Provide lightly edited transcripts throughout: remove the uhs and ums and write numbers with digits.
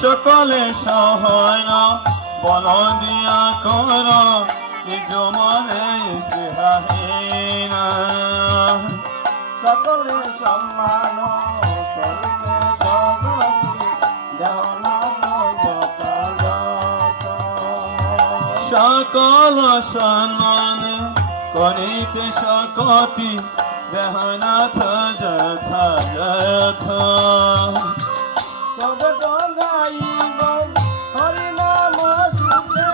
সকলে সহায় না বল দিয়া কর নিজ মনে স্নেহহীন সকলে সম্মান করিতে সগতি সকল সম্মান করিতে সকতি দেহনাথ যথা যথ তবে তো গাইব হরি নাম সুখে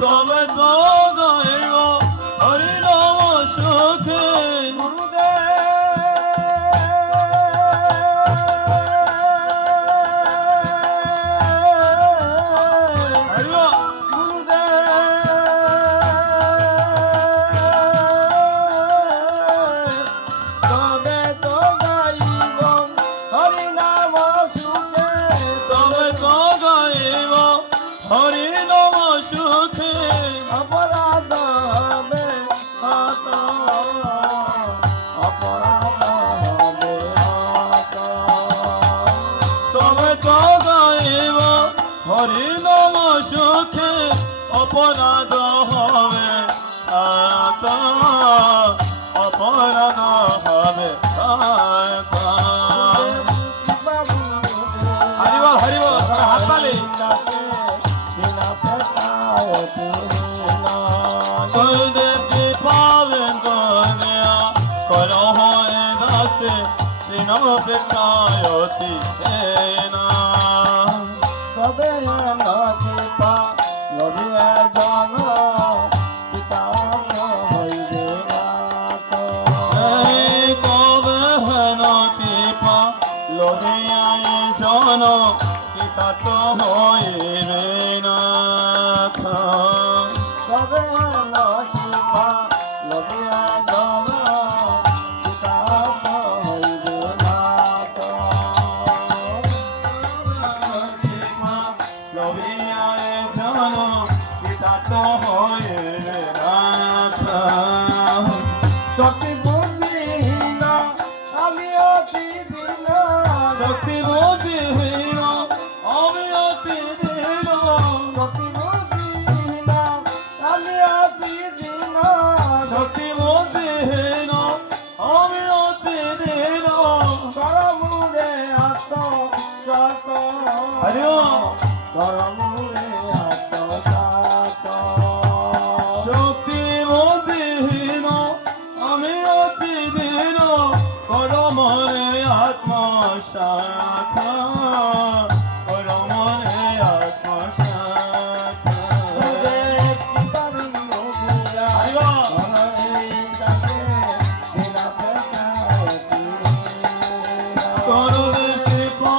তবে তো গাইব হরি নাম সুখে হরি নাম সুখে অপরাধ হবে হত অপরাধ হবে হত তবে তো গাইব হরি নাম সুখে অপরাধ হবে অপরাধ হবে হরিবল হরিবল হাত তালি দেবী পাবেন কন্যা করো হয় দাসে দিন অপেক্ষায়তি না তবে নদীপা নদী জন পিতা হইবে কবে নদীপা লোহিয়াই জন পিতা তো হইবে না তবে নদীপা নদী জন পিতা হইবে লোহিয়াই জন পিতা তো হইবে না সতী বুদ্ধিহীন আমি অতি দীন শক্তি বুদ্ধিহীন আমি অতি দীন সতী বুদ্ধিহীন আমি অতি দীন শক্তি বুদ্ধিহীন আমি অতি দীন করমুরে আত্ম সত হরি ওম করমুরে আত্ম সত শক্তি বুদ্ধিহীন আমি অতি দীন কর মনে আত্মসাৎ কর মনে আত্মসাৎ করুণে কৃপা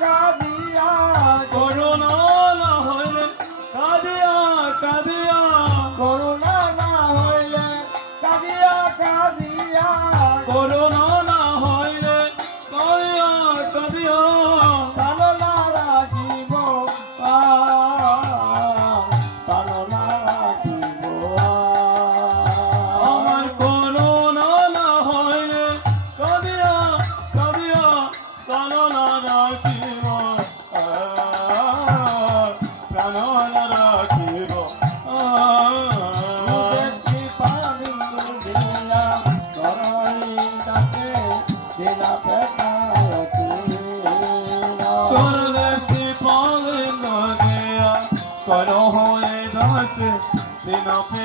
কাঁদিয়া করুণা না হইলে কাঁদিয়া কাঁদিয়া করুণা না হইলে কাঁদিয়া কাঁদিয়া করুণা না হইলে কাঁদিয়া কাঁদিয়া কাননা রাখিব কাননা রাখিব আমার করুণা না হইলে কাঁদিয়া কাঁদিয়া কাননা রাখিব কাননা রাখিব দেখি পানি দিয়া করণি তাকে দিলা পেটায়তিনা করলে পালে নদিয়া করো হয়ে দাস দিন পে